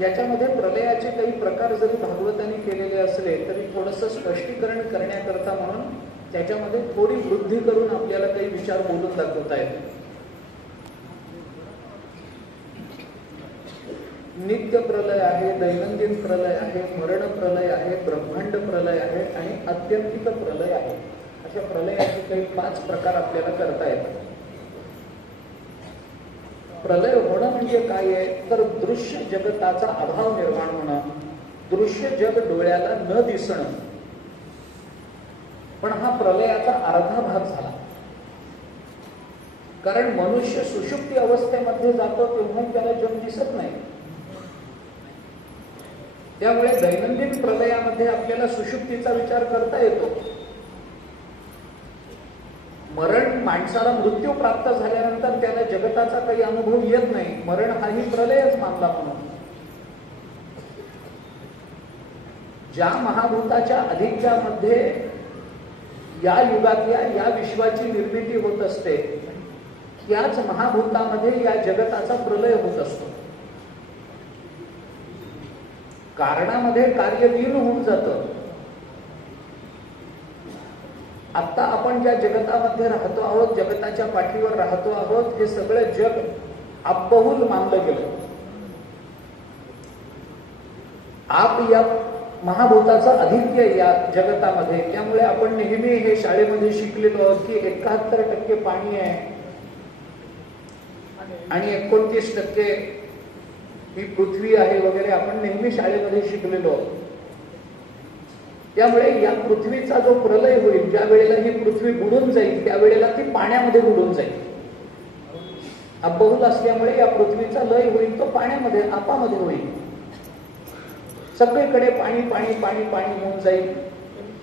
याच्यामध्ये प्रलयाचे काही प्रकार जरी भागवतांनी केलेले असले तरी थोडंसं स्पष्टीकरण करण्याकरता म्हणून त्याच्यामध्ये थोडी वृद्धी करून आपल्याला काही विचार बोलून दाखवता येतो. नित्य प्रलय आहे, दैनंदिन प्रलय आहे, मरण प्रलय आहे, ब्रह्मांड प्रलय आहे आणि आत्यंतिक प्रलय आहे. अशा प्रलयाचे काही 5 प्रकार आपल्याला करता येतात. प्रलय होणं म्हणजे काय आहे तर दृश्य जगताचा अभाव निर्माण होणं, दृश्य जग डोळ्याला न दिसणं. पण हा प्रलयाचा अर्धा भाग झाला. कारण मनुष्य सुषुप्ती अवस्थेमध्ये जातो तेव्हा त्याला जग दिसत नाही. त्यामुळे दैनंदिन प्रलयामध्ये आपल्याला सुषुप्तीचा विचार करता येतो. मरण, माणसाला मृत्यू प्राप्त झाल्यानंतर त्याला जगताचा काही अनुभव येत नाही. मरण हाही प्रलयच मानला म्हणून. ज्या महाभूताच्या अधिक्यामध्ये या युगातल्या या विश्वाची निर्मिती होत असते त्याच महाभूतामध्ये या जगताचा प्रलय होत असतो. कारणामध्ये कार्य लीन होऊन जातं. आता आपण ज्या जगतामध्ये राहतो आहोत, जगताच्या पाठीवर राहतो आहोत, हे सगळं जग आपबहुल मानलं गेलं. आप या महाभूताचा अधिक्य या जगतामध्ये. त्यामुळे आपण नेहमी हे शाळेमध्ये शिकलेलो आहोत की 71% पाणी आहे आणि 29% ही पृथ्वी आहे वगैरे आपण नेहमी शाळेमध्ये शिकलेलो आहोत. त्यामुळे या पृथ्वीचा जो प्रलय होईल, ज्या वेळेला ही पृथ्वी बुडून जाईल त्यावेळेला ती पाण्यामध्ये बुडून जाईल. अबहुल असल्यामुळे या पृथ्वीचा लय होईल तो पाण्यामध्ये, आपामध्ये होईल. सगळीकडे पाणी पाणी पाणी पाणी होऊन जाईल.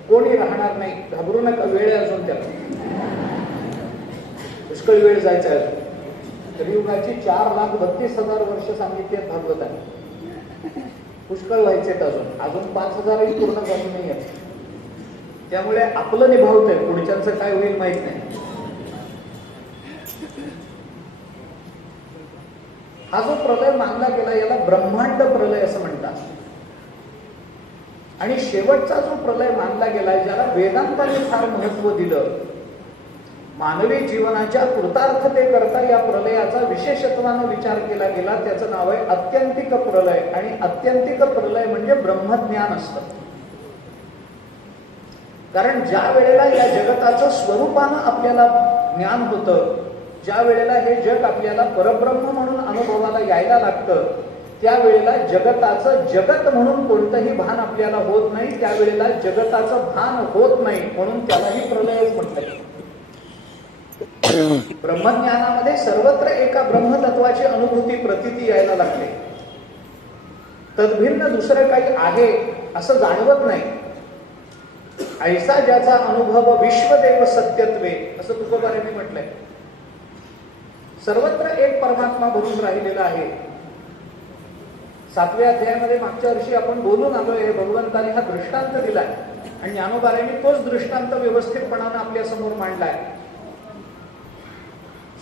कोणी राहणार नाही. घाबरू नका, वेळ आहे अजून त्याला. पुष्कळ वेळ जायचा आहे. कलियुगाची 4,32,000 वर्ष सांगितली आहेत भागवताने. पुष्कळ व्हायचेत अजून 5,000ही पूर्ण झाली नाही आहेत. त्यामुळे आपलं निभावत आहे, पुढच्यांचं काय होईल माहित नाही. हा जो प्रलय मानला गेला याला ब्रह्मांड प्रलय असं म्हणतात. आणि शेवटचा जो प्रलय मानला गेला ज्याला वेदांताने फार महत्व दिलं, मानवी जीवनाच्या कृतार्थतेकरता या प्रलयाचा विशेषत्वानं विचार केला गेला. त्याचं नाव आहे आत्यंतिक प्रलय. आणि आत्यंतिक प्रलय म्हणजे ब्रह्मज्ञान असतं. कारण ज्या वेळेला या जगताचं स्वरूपानं आपल्याला ज्ञान होतं, ज्या वेळेला हे जग आपल्याला परब्रह्म म्हणून अनुभवाला यायला लागतं, त्यावेळेला जगताचं जगत म्हणून कोणतंही भान आपल्याला होत नाही. त्यावेळेला जगताचं भान होत नाही म्हणून त्यालाही प्रलयच म्हटलंय. ब्रह्मज्ञानामध्ये सर्वत्र एका ब्रह्मतत्वाची अनुभूती, प्रतीती यायला लागते. तद्भिन्न दुसरं काही आहे असं जाणवत नाही. ऐसा ज्याचा अनुभव विश्वदेव सत्यत्वे असं तुकोबारांनी म्हटलंय. सर्वत्र एक परमात्मा भरून राहिलेला आहे. 7व्या अध्यायामध्ये मागच्या वर्षी आपण बोलून आलोय. हे भगवंताने हा दृष्टांत दिलाय आणि ज्ञानोबारांनी तोच दृष्टांत व्यवस्थितपणानं आपल्या समोर मांडलाय.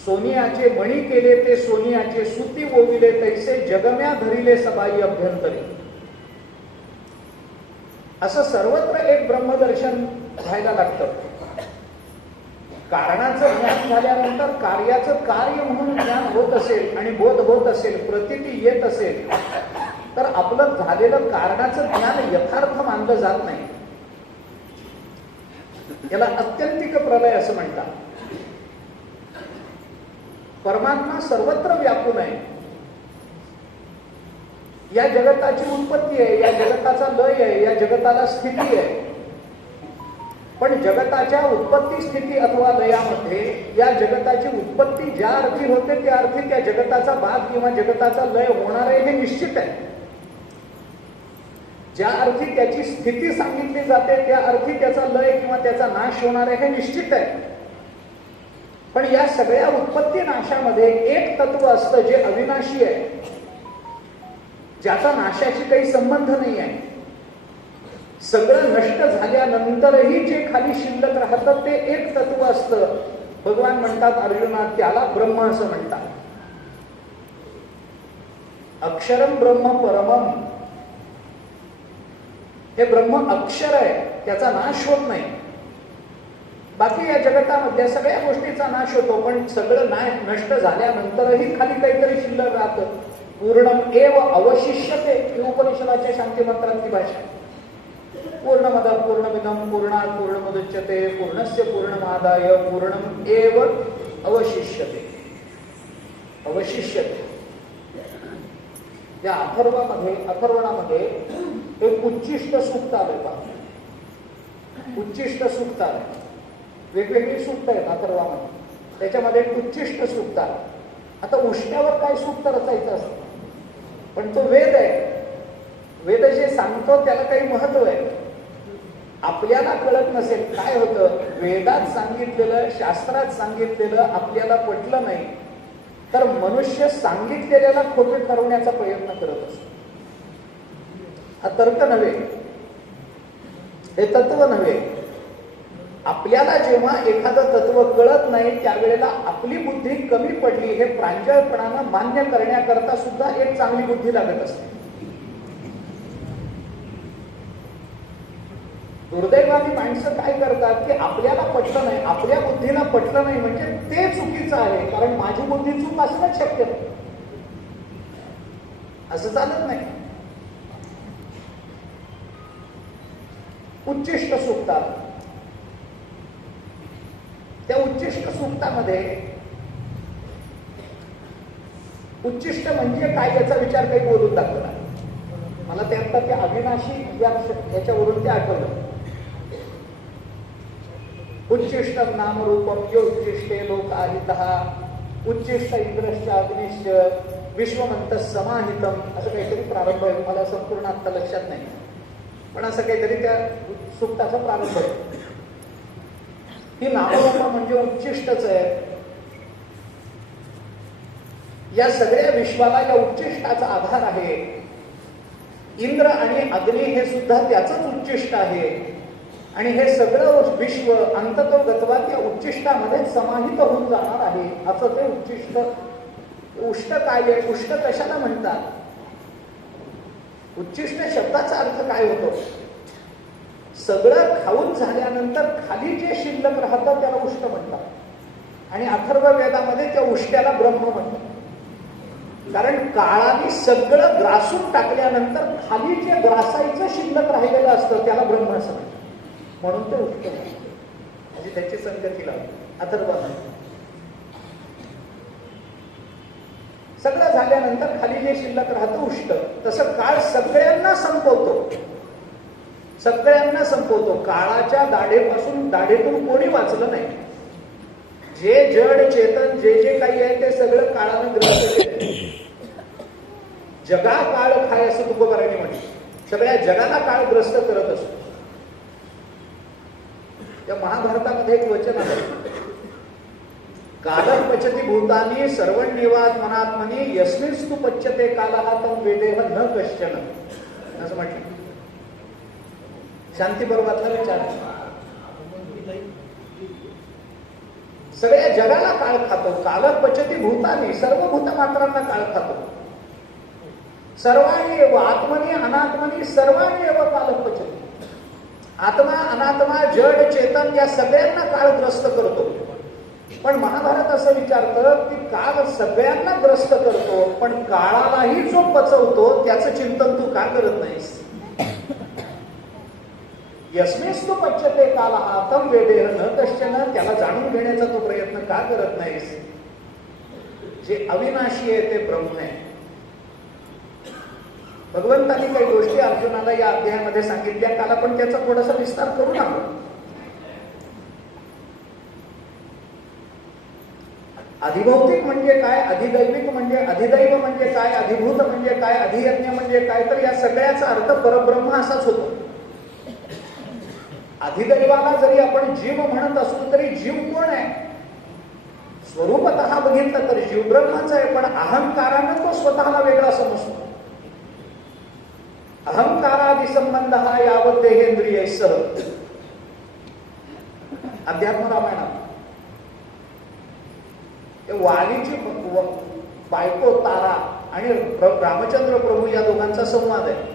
सोनियाचे मणी केले ते सोनियाचे, सुती ओविले तैसे जगम्या धरिले सबाई अभ्यंतरी. असं सर्वत्र एक ब्रह्मदर्शन व्हायला लागतं. कारणाचं ज्ञान झाल्यानंतर कार्याचं कार्य म्हणून ज्ञान होत असेल आणि बोध होत असेल, प्रतीती येत असेल, तर आपलं झालेलं कारणाचं ज्ञान यथार्थ मानलं जात नाही. याला आत्यंतिक प्रलय असं म्हणतात. परमात्मा सर्वत्र व्यापून आहे. या जगताची उत्पत्ती आहे, या जगताचा लय आहे, या जगताला स्थिती आहे. पण जगताच्या उत्पत्ती स्थिती अथवा लयामध्ये या जगताची उत्पत्ती ज्या अर्थी होते त्या अर्थी त्या जगताचा भाग किंवा जगताचा लय होणार आहे हे निश्चित आहे. ज्या अर्थी त्याची स्थिती सांगितली जाते त्या अर्थी त्याचा लय किंवा त्याचा नाश होणार आहे हे निश्चित आहे. पण या सगळ्या उत्पत्ती नाशामध्ये एक तत्व असतं जे अविनाशी आहे, ज्याचा नाशाशी काही संबंध नाही आहे. सगळं नष्ट झाल्यानंतरही जे खाली शिल्लक राहतं ते एक तत्व असतं. भगवान म्हणतात अर्जुना त्याला ब्रह्म असं म्हणतात. अक्षरम ब्रह्म परमम. हे ब्रह्म अक्षर आहे, त्याचा नाश होत नाही. बाकी या जगतामधल्या सगळ्या गोष्टीचा नाश होतो, पण सगळं नष्ट झाल्यानंतरही खाली काहीतरी शिल्लक राहतं. पूर्णम एव अवशिष्यते ही उपनिषदाच्या शांती मंत्रातली भाषा. पूर्णमद पूर्णमिदं पूर्णात् पूर्णमुदच्यते पूर्णस्य पूर्णमादाय पूर्णम एव अवशिष्यते. अवशिष्यते या अथर्वणामध्ये एक उच्चिष्ट सूक्त आले पहा. उच्चिष्ट सूक्त आले. वेगवेगळी सूक्त आहेत अथर्वामध्ये, त्याच्यामध्ये एक उच्चिष्ट सूक्त आहे. आता उष्ट्यावर काय सूक्त रचायचं असतं, पण तो वेद आहे. वेद जे सांगतो त्याला काही महत्व आहे. आपल्याला कळत नसेल काय होतं, वेदात सांगितलेलं, शास्त्रात सांगितलेलं आपल्याला पटलं नाही, तर मनुष्य सांगितलेल्याला खोटे ठरवण्याचा प्रयत्न करत असतो. हा तर्क नव्हे, हे तत्व नव्हे. आपल्याला जेव्हा एखादं तत्व कळत नाही त्यावेळेला आपली बुद्धी कमी पडली हे प्रांजळपणानं मान्य करण्याकरता सुद्धा एक चांगली बुद्धी लागत असते. दुर्दैवाने माणसं काय करतात की आपल्याला पटलं नाही, आपल्या बुद्धीला पटलं नाही म्हणजे ते चुकीचं आहे, कारण माझी बुद्धी चूक असणंच शक्य नाही. असं चालत नाही. उच्चिष्ट सूक्तात, त्या उच्चिष्ट सूक्तामध्ये उच्चिष्ट म्हणजे काय याचा विचार काही बोलून दाखवला. मला त्या अविनाशी याच्यावरून ते आठवलं. उच्चिष्ट नामरूपम यो उच्चिष्टे लोकाहितः उच्चिष्ट इंद्रश्च अग्निश्च विश्वमंत समाहितम असं काहीतरी प्रारंभ आहे. मला संपूर्ण आता लक्षात नाही, पण असं काहीतरी त्या सूक्ताचा प्रारंभ आहे. ही नामरूप म्हणजे उच्चिष्टच आहे. या सगळ्या विश्वाला या उच्चिष्टाचा आधार आहे. इंद्र आणि अग्नी हे सुद्धा त्याचंच उच्चिष्ट आहे. आणि हे सगळं विश्व अंततोगत्वा त्या उच्चिष्टामध्ये समाहित होऊन जाणार आहे. असं ते उच्चिष्ट. उष्ट काय आहे, उष्ट कशाला म्हणतात? उच्चिष्ट शब्दाचा अर्थ काय होतो? सगळं खाऊन झाल्यानंतर खाली जे शिल्लक राहतं त्याला उष्ट म्हणतात. आणि अथर्व वेदामध्ये त्या उष्ट्याला ब्रह्म म्हणतात. कारण काळाने सगळं ग्रासून टाकल्यानंतर खाली जे ग्रासायचं शिल्लक राहिलेलं असतं त्याला ब्रह्म असं म्हणतात. म्हणून ते उष्ट म्हणजे त्याची संगती लावली अथर्वामध्ये. सगळं झाल्यानंतर खाली जे शिल्लक राहतं उष्ट. तसं काळ सगळ्यांना संपवतो, सगळ्यांना संपवतो. काळाच्या दाढेपासून दाढेतून कोणी वाचलं नाही. जे जड चेतन जे जे काही आहे ते सगळं काळानं ग्रस्त केलं. जगा काळ खाय असं तुकोबारांनी म्हटलं. सगळ्या जगाला काळ ग्रस्त करत असतो. या महाभारतामध्ये एक वचन आहे, काल पचती भूतानी सर्वण्येवात मनात्मनी यस्मिंस्तु पच्यते कालः तं वेदेह न कश्चन असं म्हटलं. शांती पर्वातला विचार. सगळ्या जगाला काळ खातो. काल पचती भूतानी सर्व भूतमात्रांना काळ खातो. सर्वाणी एव आत्मनी अनात्मनी सर्वाणी एव काल पचती. आत्मा अनात्मा जड चेतन या सगळ्यांना काळ ग्रस्त करतो. पण महाभारत असं विचारतं की काळ सगळ्यांना ग्रस्त करतो, पण काळालाही जो पचवतो त्याचं चिंतन तू का करत नाहीस? यस्मिंस्तु पच्यते कालः तं वेदेह न कश्चन. त्याला जाणून घेण्याचा तो प्रयत्न का करत नाहीस? जे अविनाशी आहे ते ब्रह्म आहे. भगवंतांनी काही गोष्टी अर्जुनाला या अध्यायामध्ये सांगितल्या, काल आपण त्याचा थोडासा विस्तार करू नका. अधिभौतिक म्हणजे काय, अधिदैविक म्हणजे अधिदैव म्हणजे काय, अधिभूत म्हणजे काय, अधियज्ञ म्हणजे काय, तर या सगळ्याचा अर्थ परब्रह्म असाच होतो. अधिदैवाला जरी आपण जीव म्हणत असलो तरी जीव कोण आहे? स्वरूपतः बघितलं तर जीव ब्रह्मच आहे, पण अहंकारानं तो स्वतःला वेगळा समजतो. अहंकारादि संबंध हा यावत देहेंद्रिय सह. अध्यात्म रामायणात वालीची बायको तारा आणि रामचंद्र प्रभू या दोघांचा संवाद आहे.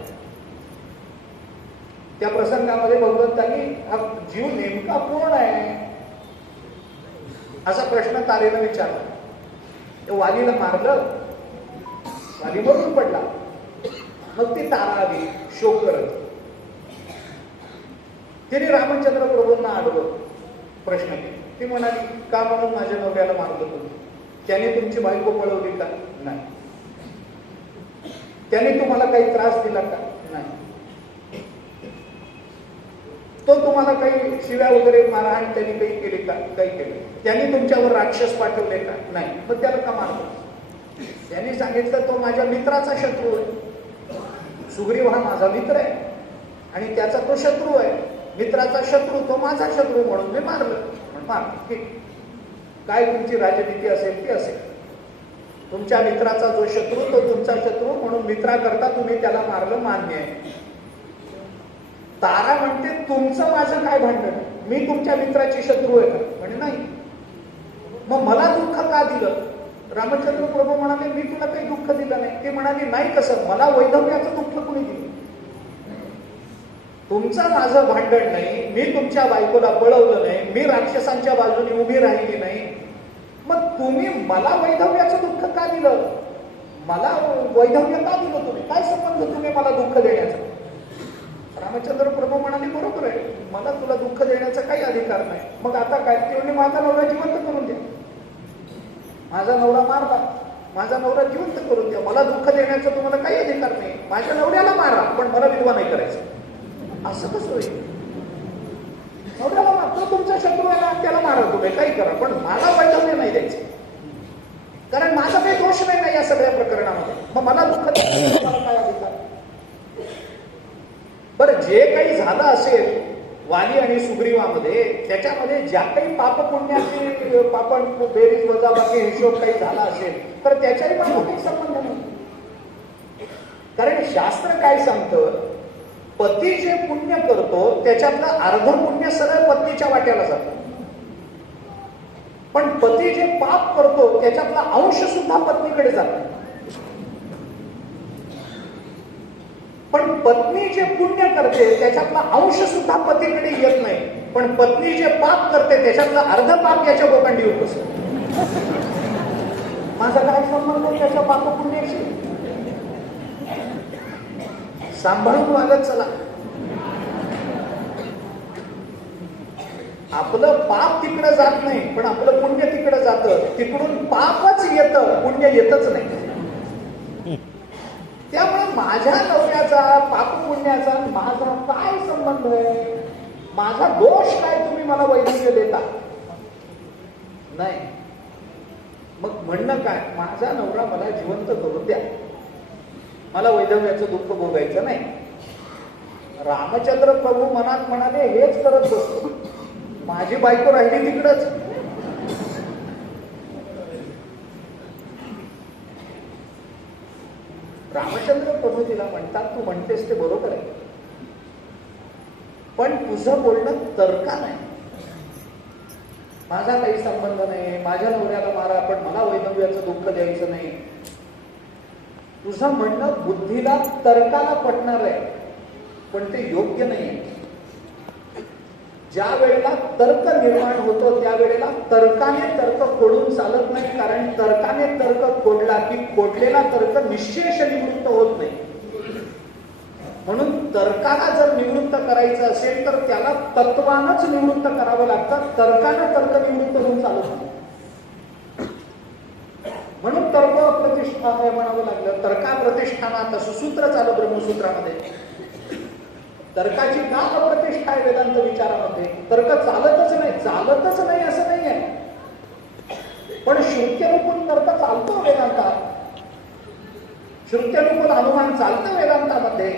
त्या प्रसंगामध्ये भगवंतांनी हा जीव नेमका कोण आहे असा प्रश्न तारेनं विचारला. वालीला मारलं, वाली मरून पडला. मग ती तारा आली शोक करत. तिने रामचंद्र प्रभूंना आडवं प्रश्न केला. ती म्हणाली, का म्हणून माझ्या नवऱ्याला मारलं तुम्ही? त्याने तुमची बायको पळवली का? नाही. त्याने तुम्हाला काही त्रास दिला का? नाही. तो तुम्हाला काही शिव्या वगैरे मारहाण त्यांनी काही केली का? काही केली. त्यांनी तुमच्यावर राक्षस पाठवले का? नाही. मग त्याला का मारलं? त्यांनी सांगितलं, तो माझ्या मित्राचा शत्रू आहे. सुग्रीव हा माझा मित्र आहे आणि त्याचा तो शत्रू आहे. मित्राचा शत्रू तो माझा शत्रू म्हणून मी मारलं. ठीक, काय तुमची राजनीती असेल ती असेल. तुमच्या मित्राचा जो शत्रू तो तुमचा शत्रू म्हणून मित्राकरता तुम्ही त्याला मारलं, मान्य आहे. तारा म्हणते, तुमचं माझं काय भांडण? मी तुमच्या मित्राची शत्रू आहे का? म्हणे नाही. मग मला दुःख का दिलं? रामचंद्र प्रभू म्हणाले, मी तुला काही दुःख दिलं नाही. ते म्हणाले, नाही. कसं? मला वैधव्याचं दुःख कुणी दिलं? तुमचं माझं भांडण नाही. मी तुमच्या बायकोला पळवलं नाही. मी राक्षसांच्या बाजूने उभी राहिली नाही. मग तुम्ही मला वैधव्याचं दुःख का दिलं? मला वैधव्य का दिलं तुम्ही? काय संबंध तुम्ही मला दुःख देण्याचा? रामचंद्र प्रभू म्हणाले, बरोबर आहे, मला तुला दुःख देण्याचा काही अधिकार नाही. मग आता काय? ते म्हणजे माझा नवरा जिवंत करून द्या. माझा नवरा मारला, माझा नवरा जिवंत करून द्या. मला दुःख देण्याचा तुम्हाला काही अधिकार नाही. माझ्या नवऱ्याला मारा, पण मला विधवा नाही करायचं. असं कसं होईल? नवऱ्याला मारतो, तुमचा शत्रू आहे, त्याला मारा, तुम्ही काही करा, पण मला वैधव्य नाही द्यायचं. कारण माझा काही दोष नाही ना या सगळ्या प्रकरणामध्ये. मग मला दुःख द्यायचं मला काय अधिकार? बरं, जे काही झालं असेल वाली आणि सुग्रीवामध्ये, त्याच्यामध्ये ज्या काही पाप पुण्याची पापण बेरीज वजाबाकी हिशोब काही झाला असेल तर त्याच्याही मला काही संबंध नाही. कारण शास्त्र काय सांगतं, पती जे पुण्य करतो त्याच्यातलं अर्ध पुण्य सरळ पत्नीच्या वाट्याला जातं. पण पती जे पाप करतो त्याच्यातला अंश सुद्धा पत्नीकडे जातो. पण पत्नी जे पुण्य करते त्याच्यातला अंश सुद्धा पतीकडे येत नाही. पण पत्नी जे पाप करते त्याच्यातलं अर्ध पाप याच्या बोकांडी येऊन बसतं. माझा काय संबंध त्याच्या पाप पुण्याशी? सांभाळून वागत चला. आपलं पाप तिकडं जात नाही, पण आपलं पुण्य तिकडं जातं. तिकडून पापच येतं, पुण्य येतच नाही. त्यामुळे माझ्या नवऱ्याचा पाप पुण्याचा माझा काय संबंध आहे? माझा दोष काय तुम्ही मला वैधव्य देता? नाही. मग म्हणणं काय? माझा नवरा मला जिवंत करू द्या, मला वैधव्याचं दुःख भोगायचं नाही. रामचंद्र प्रभू मनात म्हणाले, हेच करत बसतो, माझी बायको राहिली तिकडच. रामचंद्र प्रभू तिला म्हणतात, तू म्हणतेस ते बरोबर आहे, पण तुझं बोलणं तर्का नाही. माझा काही संबंध नाही, माझ्या नवऱ्याला मारा, पण मला वैधव्याचं दुःख द्यायचं नाही. तुझं म्हणणं बुद्धीला तर्काला पटणार आहे, पण ते योग्य नाही आहे. ज्या वेळेला तर्क निर्माण होतो त्यावेळेला तर्काने तर्क खोडून चालत नाही. कारण तर्काने तर्क खोडला की खोडलेला तर्क निश्चेष निवृत्त होत नाही. म्हणून तर्काला जर निवृत्त करायचं असेल तर त्याला तत्वानच निवृत्त करावं लागतं. तर्कानं तर्क निवृत्त होऊन चालत नाही. म्हणून तर्क प्रतिष्ठा हे म्हणावं लागलं. तर्का प्रतिष्ठानात सुसूत्र चालू ब्रह्मसूत्रामध्ये. तर्काची का अप्रतिष्ठा आहे वेदांत विचारामध्ये? तर्क चालतच नाही, चालतच नाही असं नाही आहे. पण श्रुत्यनुकूल तर्क चालतो वेदांतात. श्रुत्यनुकूल अनुमान चालतं वेदांतामध्ये.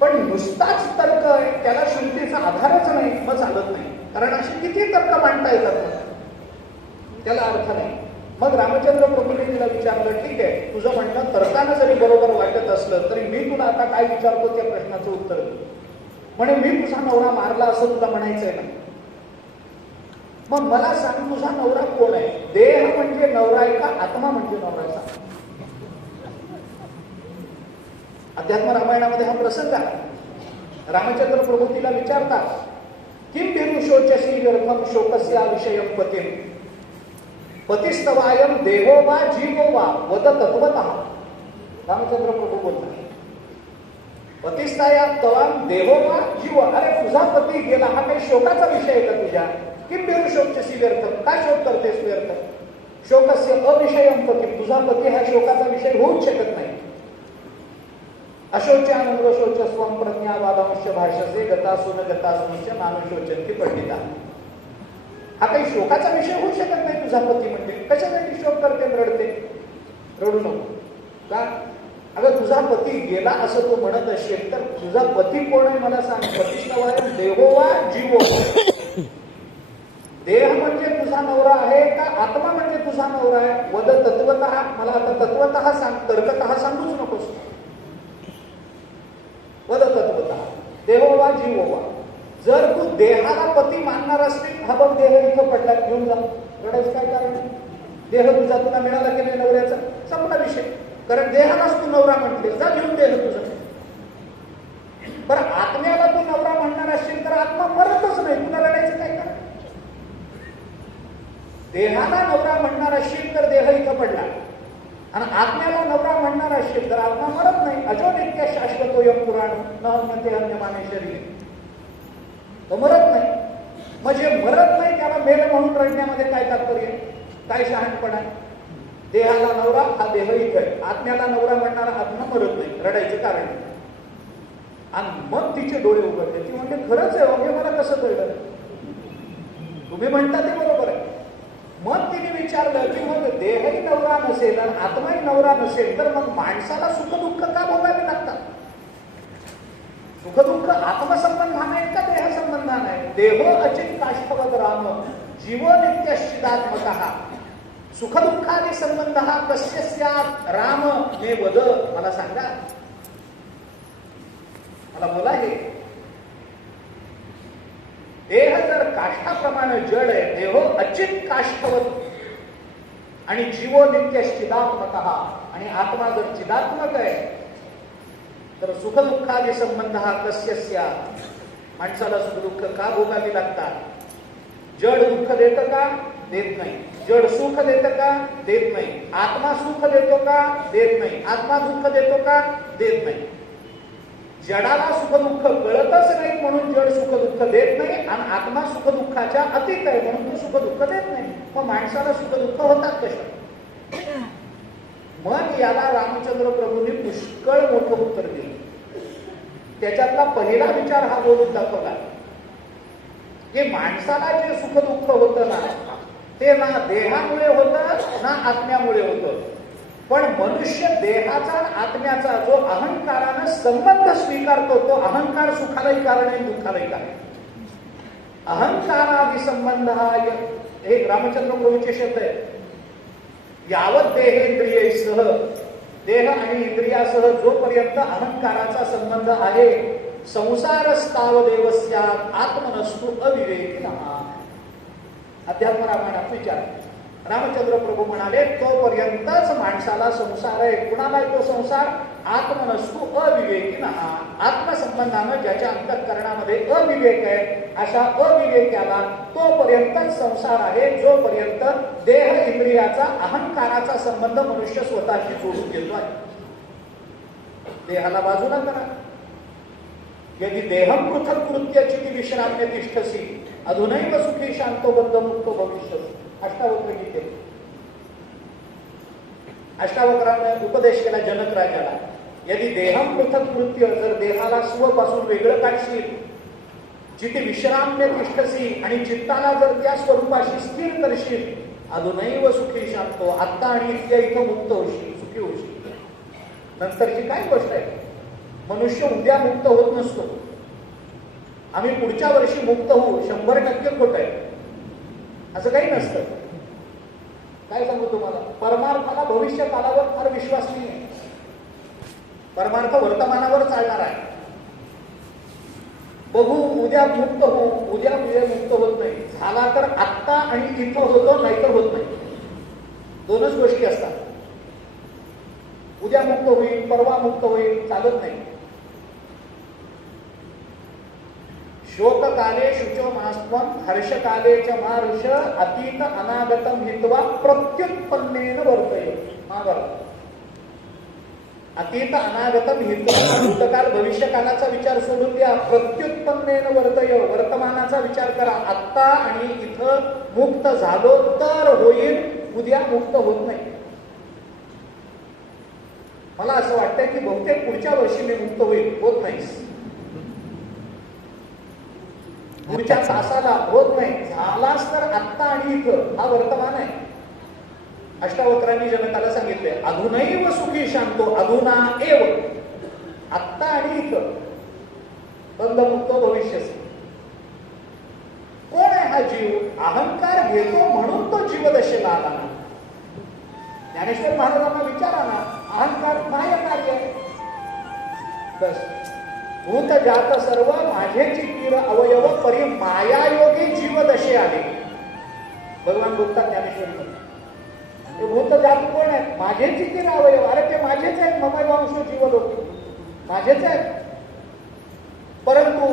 पण नुसताच तर्क आहे, त्याला श्रुतीचा आधारच नाही, मग चालत नाही. कारण असे किती तर्क मांडता येतात, त्याला अर्थ नाही. मग रामचंद्र प्रभूंनी तिला विचारलं, ठीक आहे, तुझं म्हणणं तर्कानं जरी बरोबर वाटत असलं तरी मी तुला आता काय विचारतो त्या प्रश्नाचं उत्तर दे. म्हणे, मी तुझा नवरा मारला असं तुला म्हणायचंय ना? मग मला सांग, तुझा नवरा कोण आहे? देह म्हणजे नवरा आहे का आत्मा म्हणजे नवरा? अध्यात्म रामायणामध्ये हा प्रसंग आहे. रामचंद्र प्रभू तिला विचारतात, किम भिरू शोचसी व्यर्थम शोकस्य विषयम पतिम पतिस्तवायम देहो वा जीवो वा वद तत्वतः. रामचंद्र प्रभू बोलतात, पतिस्ताया तवाम देहो वा जीव. अरे तुझा पती गेला हा काही शोकाचा विषय आहे का तुझ्या? किम भिरू शोचसी व्यर्थम, काय शोक करतेस व्यर्थ? शोकस्य अविषयम पतिम, तुझा पती हा शोकाचा विषय होऊच शकत नाही. अशोच्यानंदशोच स्वम प्रज्ञावादांश भाषसे गतासून गतासूनच नानुशोचंती पंडिता. हा काही शोकाचा विषय होऊ शकत नाही तुझा पती म्हणजे. कशासाठी शोक करते रडते? रडू नको. का? अगं तुझा पती गेला असं तू म्हणत असेल तर तुझा पती कोण आहे मला सांग. पतिष्ठवाय देहो वा जीवो. देह म्हणजे तुझा नवरा आहे का आत्मा म्हणजे तुझा नवरा आहे? वद तत्वतः. मला आता तत्वतः सांग, तर्कतः सांगूच नकोस. वद तत्वतः देहो वा जीवो वा. जर तू देहाला पती मानणार असतील, हा बघ देह इथं पडला, घेऊन जा. रडायचं काय कारण? देह तुझा तुला मिळाला की नाही नवऱ्याचा? संपला विषय. कारण देहालाच तू नवरा म्हटले, जा घेऊन देह तुझं. बरं आत्म्याला तू नवरा म्हणणार असशील तर आत्मा मरतच नाही, तुला रडायचं काय कारण? देहाला नवरा म्हणणार असशील तर देह इथं पडला, आणि आत्म्याला नवरा म्हणणार असेल तर आत्मा मरत नाही. अजो नित्य शाश्वतोयम पुराण न अन्यते अन्यमाने शरीर. तो मरत नाही. म्हणजे मरत नाही त्याला मेल म्हणून रडण्यामध्ये काय तात्पर्य? काय शहाणपणा? देहाला नवरा हा देह इथं आहे, आत्म्याला नवरा म्हणणारा आत्मा मरत नाही, रडायचं कारण. आणि मग तिचे डोळे उघडले. ती म्हणते खरंच आहे, हे मला कसं कळलं? तुम्ही म्हणता ते बरोबर आहे. मग तिने विचारलं की मग देहही नवरा नसेल आणि आत्माही नवरा नसेल तर मग माणसाला सुखदुःख का भोगावे लागतात? सुखदुःख आत्मसंबंधाने आहेत का देह संबंधाने आहे? देहो अचित काष्ठवद राम जीव नित्यश्चिदात्मकः सुखदुःखादि संबंध कस्य स्यात् राम मे वद. मला सांगा, मला बोला. हे देह जर काष्ठाप्रमाणे जड आहे, देहो अचित काष्ठवत, आणि जीवो नित्य चिदात्मकः, आणि आत्मा जर चिदात्मक आहे तर सुखदुःखादि संबंध कस्य स्यात्. माणसाला सुखदुःख का भोगावी लागतात? जड दुःख देतं का? देत नाही. जड सुख देतं का? देत नाही. आत्मा सुख देतो का? देत नाही. आत्मा दुःख देतो का? देत नाही. जडाला सुखदुःख कळतच नाही म्हणून जड सुखदुःख देत नाही, आणि आत्मा सुखदुःखाच्या अतीत आहे म्हणून तो सुखदुःख देत नाही. मग माणसाला सुखदुःख होतात कशा? मग याला रामचंद्र प्रभूंनी पुष्कळ मोठं उत्तर दिलं. त्याच्यातला पहिला विचार हा बोलून दाखवला की माणसाला जे सुखदुःख होतं ना, ते ना देहामुळे होतं ना आत्म्यामुळे होतं. पण मनुष्य देहाचा आत्म्याचा जो अहंकारानं संबंध स्वीकारतो, तो अहंकार सुखालाही कारण आहे, दुःखालाही कारण. अहंकारादि संबंध हा हे रामचंद्र प्रभूचे शब्द आहे. यावत देहेंद्रियैसह, देह आणि इंद्रियासह जोपर्यंत अहंकाराचा संबंध आहे, संसारस्तावदेव स्यात् आत्मनस्तु अविवेकिनः. अध्यात्म रामायणात विचार. रामचंद्र प्रभू म्हणाले तोपर्यंतच माणसाला संसार आहे. कुणाला तो संसार? आत्मनस्तु अविवेकिनः. आत्मसंबंधानं ज्याच्या अंतःकरणामध्ये अविवेक आहे, अशा अविवेकाला तोपर्यंतच संसार आहे जोपर्यंत देह इंद्रियाचा अहंकाराचा संबंध मनुष्य स्वतःशी जोडून घेतो आहे. देहाला बाजूला करा. यदि देहम पृथक कृत्यचिति विश्राम्य तिष्ठसी अधुनैव सुखी शांतो बद्ध मुक्तो भविष्यसी. अष्टावक्र गीते. अष्टावक्राने उपदेश केला जनक राजाला. यदि देहम पृथक कृत्य, जर देहाला स्वपासून वेगळं काढशील, जिथे विश्राम्य तिष्ठसी, आणि चित्ताला जर त्या स्वरूपाशी स्थिर करशील, अधुनैव सुखी शांतो, आत्ता आणि इथल्या इथं मुक्त होशील, सुखी होशील. नंतरची काय गोष्ट आहे? मनुष्य उद्या मुक्त होत नसतो. आम्ही पुढच्या वर्षी मुक्त होऊ 100% खोट आहे असं काही नसतं. काय सांगू तुम्हाला, परमार्थाला भविष्य कालावर फार विश्वास नाही आहे. परमार्थ वर्तमानावर चालणार आहे. बघू उद्या मुक्त होऊ, उद्या मुक्त होत नाही. झाला तर आत्ता आणि इथं होतो, नाहीतर होत नाही. दोनच गोष्टी असतात. उद्या मुक्त होईल, परवा मुक्त होईल, चालत नाही. शोककाले शुचो मास्त्वं हर्षकाले च मारुष अतीत अनागतम हित्वा प्रत्युत्पन्नेन वर्तये. महाभारत. अतीत अनागतम हित्वा, भूतकाल भविष्यकालाचा विचार सोडून द्या. प्रत्युत्पन्नेन वर्तय, वर्तमानाचा विचार करा. आत्ता आणि इथं मुक्त झालो तर होईल, उद्या मुक्त होत नाही. मला असं वाटतंय की बहुतेक पुढच्या वर्षी मी मुक्त होईल, होत नाही. पुढच्या तासाला होत नाही. झालाच तर आत्ता आणि इथं, हा वर्तमान आहे. अष्टावक्रांनी जनकाला सांगितले, अधुनैव सुखी शांतो अधुना एव. आत्ता आणि इथं, बंधमुक्त भविष्यसी. कोण आहे हा जीव? अहंकार घेतो म्हणून तो जीवदशेला आला ना. ज्ञानेश्वर महाराजांना विचारा ना, अहंकार माया कार्य आहे. बस. भूत जात सर्व माझेची तीर अवयव परी मायायोगी जीवदशे आले. भगवान बोलतात ज्ञानेश्वरी. हे भूत जात कोण आहे? माझेची तीर अवयव. अरे ते माझेच आहेत. ममय वंश जीवलोक माझेच आहेत. परंतु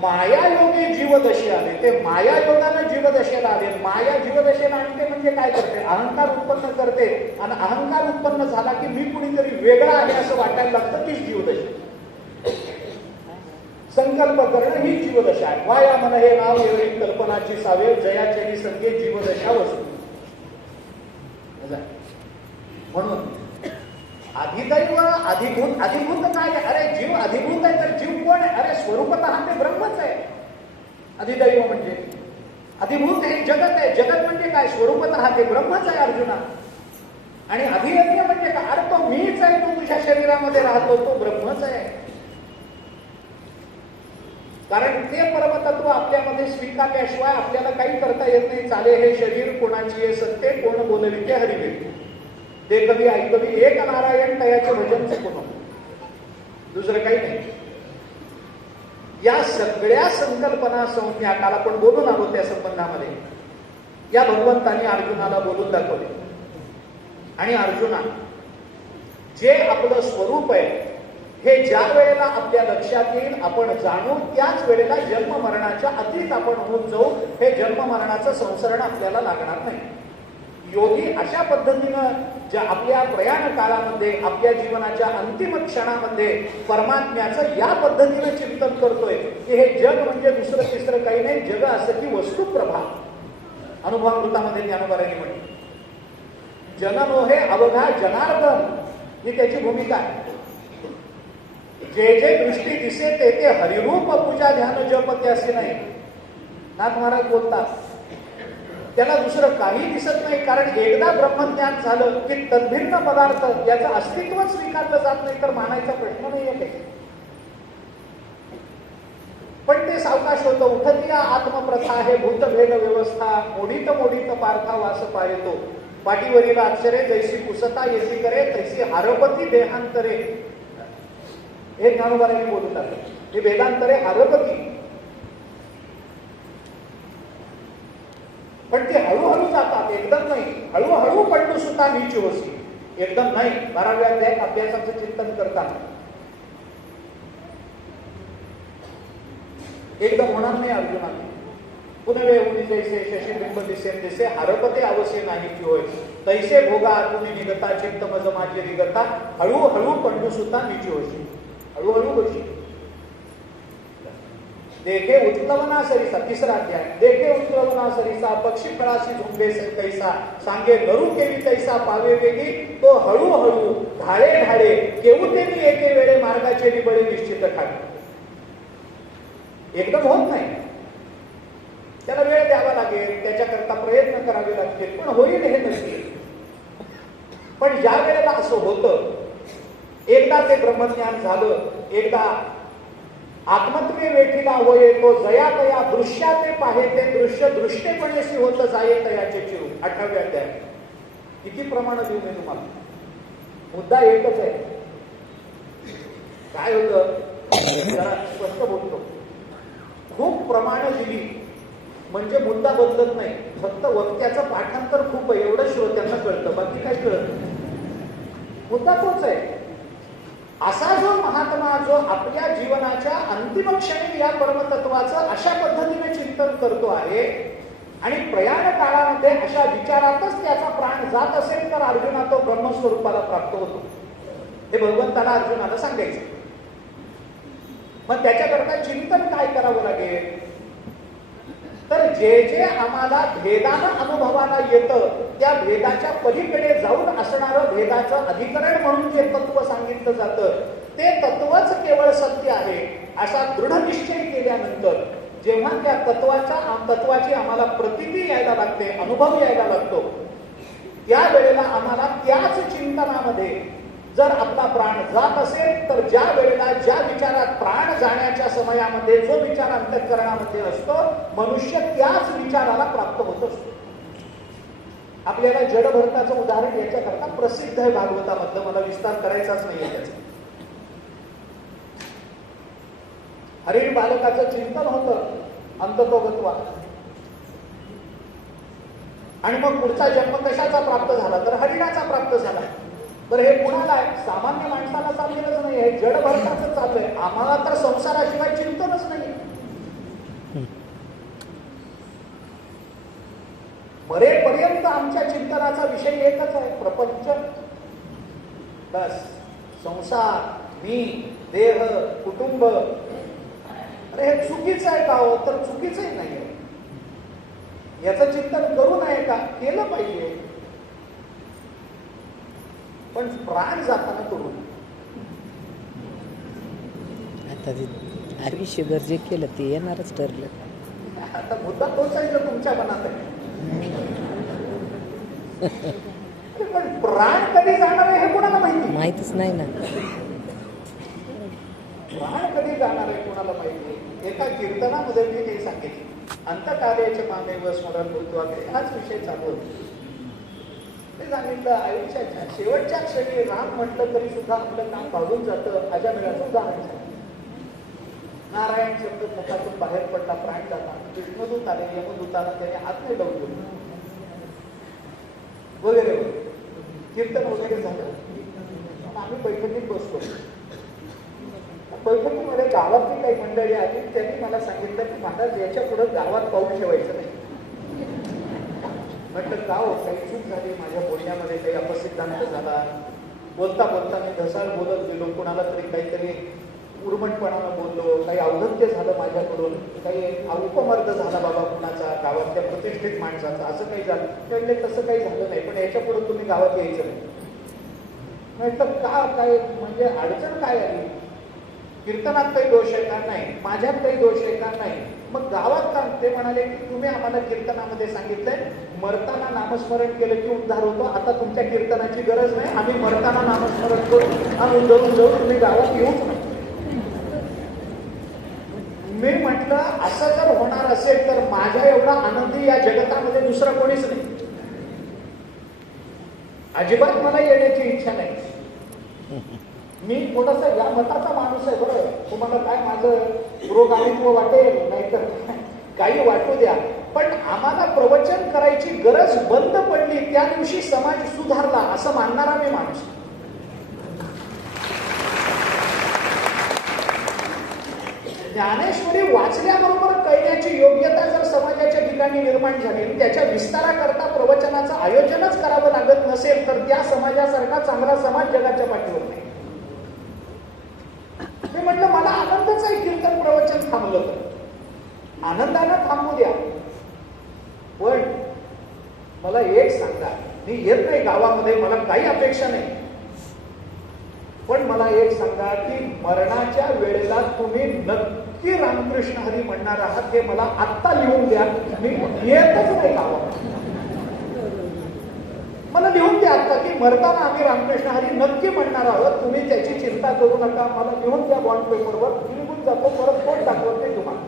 मायायोगी जीवदशे आले. ते मायायोगानं जीवदशेला आले. माया जीवदशेला आणते म्हणजे काय करते? अहंकार उत्पन्न करते. आणि अहंकार उत्पन्न झाला की मी कुणीतरी वेगळा आहे असं वाटायला लागतं, तीच जीवदशा. संकल्प करणं ही जीवदशा आहे. वाया मन हे नाव एवढी कल्पनाची सावे जयाचेही संगे जीवदशा वस्तू. म्हणून अधिदैव अधिभूत. अधिभूत काय? अरे जीव अधिभूत आहे तर जीव कोण आहे? अरे स्वरूपतः ते ब्रह्मच आहे. अधिदैव म्हणजे अधिभूत हे जगत आहे. जगत म्हणजे काय? स्वरूपतः ते ब्रह्मच आहे अर्जुना. आणि अधियज्ञ म्हणजे काय? अरे तो मीच आहे, तो तुझ्या शरीरामध्ये राहतो, तो ब्रह्मच आहे. कारण ते परमतत्व आपल्यामध्ये स्वीकारल्याशिवाय आपल्याला काही करता येत नाही. चाले हे शरीर कोणाची हे सत्य, कोण बोलविते हरिवे. ते कवी ऐकवी एक नारायण तयाचे भजन चुकून. दुसरं काही नाही. या सगळ्या संकल्पना संज्ञा काल आपण बोलून आलो त्या संबंधामध्ये या भगवंतांनी अर्जुनाला बोलून दाखवले. आणि अर्जुना, जे आपलं स्वरूप आहे हे ज्या वेळेला आपल्या लक्षात येईल, आपण जाणू, त्याच वेळेला जन्म मरणाच्या अतीत आपण होऊन जाऊ. हे जन्म मरणाचं संसरण आपल्याला लागणार नाही. योगी अशा पद्धतीनं ज्या आपल्या प्रयाण काळामध्ये, आपल्या जीवनाच्या अंतिम क्षणामध्ये परमात्म्याचं या पद्धतीनं चिंतन करतोय की हे जग म्हणजे दुसरं तिसरं काही नाही, जग असं की वस्तुप्रभा. अनुभवामृतामध्ये ज्ञानोबारांनी म्हटलं, जनमोहे अवघा जनार्दन, ही त्याची भूमिका आहे. जे जे दृष्टी दिसे ते ते हरिरूप पूजा ध्यान जप ते असे नाही. नाथ महाराज बोलतात, त्याला दुसरं काही दिसत नाही. कारण एकदा ब्रह्मज्ञान झालं की तद्भिन्न पदार्थ याचं अस्तित्व स्वीकारलं जात नाही, तर मानायचा प्रश्न नाही येते. पण ते सावकाश होतं. उठतिया आत्मप्रथा हे भूतभेद व्यवस्था, मोडीत मोडीत पार्था वास पारितो. पाठीवरील अक्षरे जैसी पुसता येसी करे, तैसी हारपती देहांतरे. हे ज्ञानोबारांनी बोलून टाकले. हे वेदांतरे हारपती. पण ते हळूहळू जातात, एकदम नाही. हळूहळू पडलो सुद्धा नीची होसी, एकदम नाही. 12व्या अध्यायात अभ्यासाचं चिंतन करताना एकदम होणार नाही अर्जुनाने. पुनवे उनी जैसे शशिबिंब दिसे दिसे हरपते अवश्य नाही की होय, तैसे भोगा आतुनी निगता चित्त मज माझे निगता. हळूहळू पडलो सुद्धा नीची होशी, हळूहळू होशी. देखे उत्प्लवना सरिसा, 3रा अध्याय. देखे उत्प्लवना सरिसा, पक्षी फळाशी झुंबे कैसा, सांगे नरू केवी कैसा पावे वेगी. तो हळूहळू ढाळे ढाळे केवते मी एके वेळे मार्गाचे बळे निश्चित ठाणे. एकदम होत नाही, त्याला वेळ द्यावा लागेल, त्याच्याकरता प्रयत्न करावे लागतील, पण होईल हे नक्की. पण ज्या वेळेला असं होतं, एकदा ते ब्रह्मज्ञान झालं, एकदा आत्मत्वे वेठीला होय तो जया तया दृश्याते पाहे ते दृश्य दृष्टेपणेशी होत जाये तयाचे चिरू. 18व्या अध्याय. किती प्रमाण देऊ मी तुम्हाला? मुद्दा एकच आहे. काय होतं जरा स्पष्ट बोलतो. खूप प्रमाण दिली म्हणजे मुद्दा बदलत नाही, फक्त वक्त्याचं पाठांतर खूप आहे एवढं श्रोत्यांना कळतं, बाकी काय कळत नाही. मुद्दा तोच आहे. असा जो महात्मा जो आपल्या जीवनाच्या अंतिम क्षणी या परमतत्वाचं अशा पद्धतीने चिंतन करतो आहे आणि प्रयाण काळामध्ये अशा विचारातच त्याचा प्राण जात असेल तर अर्जुना तो ब्रह्मस्वरूपाला प्राप्त होतो. हे भगवंताला अर्जुनाला सांगायचं. मग त्याच्याकरता चिंतन काय करावं लागेल तर जे जे आम्हाला भेदानं अनुभवाला येतं त्या भेदाच्या पलीकडे जाऊन असणारं भेदाचं अधिकरण म्हणून जे तत्व सांगितलं जातं ते तत्वच केवळ सत्य आहे असा दृढ निश्चय केल्यानंतर जेव्हा त्या तत्वाची आम्हाला प्रतीती यायला लागते, अनुभव यायला लागतो, त्यावेळेला आम्हाला त्याच चिंतनामध्ये जर आपला प्राण जात असेल तर ज्या वेळेला ज्या विचारात प्राण जाण्याच्या समयामध्ये जो विचार अंतःकरणामध्ये असतो मनुष्य त्याच विचाराला प्राप्त होत असतो. आपल्याला जडभरताचं उदाहरण याच्याकरता प्रसिद्ध आहे भागवतामधलं, मला विस्तार करायचाच नाहीये त्याचा. हरिण बालकाचं चिंतन होतं अंततोगत्वा आणि मग पुढचा जन्म कशाचा प्राप्त झाला तर हरिणाचा प्राप्त झाला. तर हे कुणाला आहे? सामान्य माणसाला चाललेलंच नाही आहे, जडभरताच चाललंय. आम्हाला तर संसाराशिवाय चिंतनच नाही. मरेपर्यंत आमच्या चिंतनाचा विषय एकच आहे, प्रपंच. बस. संसार, मी, देह, कुटुंब. अरे हे चुकीचं आहे का हो? तर चुकीचंही नाही आहे. याचं चिंतन करू नये का? केलं पाहिजे, पण प्राण जाताना करू नये. आता ते आयुष्यभर जे केलं ते येणारच ठरलं. आता मुद्दा तोच आहे जो तुमच्या मनात आहे. पण प्राण कधी जाणार आहे हे कोणाला माहिती? माहितीच नाही ना. प्राण कधी जाणार आहे कोणाला माहिती? एका कीर्तनामध्ये मी हे सांगितलं, अंतकार्याच्या मामेव स्मरण बोलतो वगैरे हाच विषय चालू होता. ते सांगितलं आयुष्याच्या शेवटच्या क्षणी राम म्हटलं तरी सुद्धा आपलं काम भागून जातं. अजामिळाचं उदाहरण झालं. नारायण शब्द मुखातून बाहेर पडला, प्राण जाता. कृष्णदूत आले, यमदूताला त्याने हात नाही लावून वगैरे कीर्तन वगैरे झालं. आम्ही बैठकीत बसतो. बैठकीमध्ये गावातली काही मंडळी आली, त्यांनी मला सांगितलं की महाराज याच्या पुढे गावात पाऊल ठेवायचं नाही. म्हटलं का हो, काही चूक झाली माझ्या बोलण्यामध्ये, काही अपसिद्धांत झाला, बोलता बोलता मी ढसाळ बोलत गेलो, कोणाला तरी काहीतरी उर्मटपणानं बोललो, काही अवघत्य झालं माझ्याकडून, काही उपमर्द झाला बाबा कुणाचा, गावातल्या प्रतिष्ठित माणसाचा, असं काही झालं. ते म्हणले तसं काही झालं नाही, पण याच्या पुढे तुम्ही गावात यायचं नाही. म्हटलं का, काय म्हणजे अडचण काय आली? कीर्तनात काही दोष आहे का? नाही. माझ्यात काही दोष आहे का? नाही. मग गावात का? ते म्हणाले की तुम्ही आम्हाला कीर्तनामध्ये सांगितलंय मरताना नामस्मरण केलं की उद्धार होतो. आता तुमच्या कीर्तनाची गरज नाही, आम्ही मरताना नामस्मरण करू आणि उद्धारून जाऊ, तुम्ही गावात येऊच नाही. मी म्हटलं असं जर होणार असेल तर माझ्या एवढा आनंदी या जगतामध्ये दुसरा कोणीच नाही. अजिबात मला येण्याची इच्छा नाही. मी थोडासा या मताचा माणूस आहे. बरं, तुम्हाला काय माझं पुरोगामित्व वाटेल नाहीतर काही वाटू द्या, पण आम्हाला प्रवचन करायची गरज बंद पडली त्या दिवशी समाज सुधारला असं मानणारा मी माणूस. ज्ञानेश्वरी वाचल्याबरोबर कळण्याची योग्यता जर समाजाच्या ठिकाणी निर्माण झाली, त्याच्या विस्ताराकरता प्रवचनाचं आयोजनच करावं लागत नसेल तर त्या समाजासारखा चांगला समाज जगाच्या पाठीवर नाही. मी म्हटलं मला आनंदच आहे कीर्तन प्रवचन थांबलं तर आनंदानं थांबू द्या, पण मला एक सांगा, मी येत नाही गावामध्ये, मला काही अपेक्षा नाही, पण मला एक सांगा की मरणाच्या वेळेला तुम्ही नक्की रामकृष्ण हरी म्हणणार आहात हे मला आत्ता लिहून द्या. मी येतच नाही गावात. मला लिहून द्या आता की मरताना आम्ही रामकृष्ण हरी नक्की म्हणणार आहोत, तुम्ही त्याची चिंता करू नका. मला लिहून द्या बॉन्ड पेपरवर, निघून जातो, परत कोण दाखवत नाही तुम्हाला.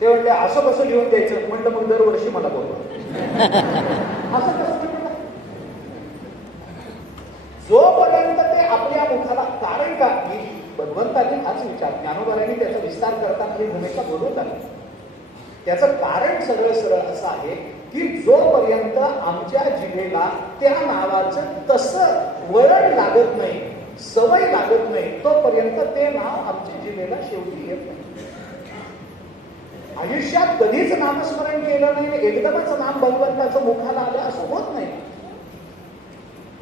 ते म्हणले असं कसं लिहून द्यायचं? म्हटलं मग दरवर्षी मला बोलवा. असं कसं? जोपर्यंत ते आपल्या मुखाला, कारण का की भगवंतांनी हाच विचार, ज्ञानोबांनी त्याचा विस्तार करताना ही भूमिका बोलवत आली. त्याचं कारण सगळं सरळ असं आहे की जोपर्यंत आमच्या जिभेला त्या नावाचं तसं वळण लागत नाही, सवय लागत नाही, तोपर्यंत ते नाव आमच्या जिभेला शेवटी येत नाही. आयुष्यात कधीच नामस्मरण केलं नाही, एकदमच नाम भगवंताचं मुखाला आलं असं होत नाही,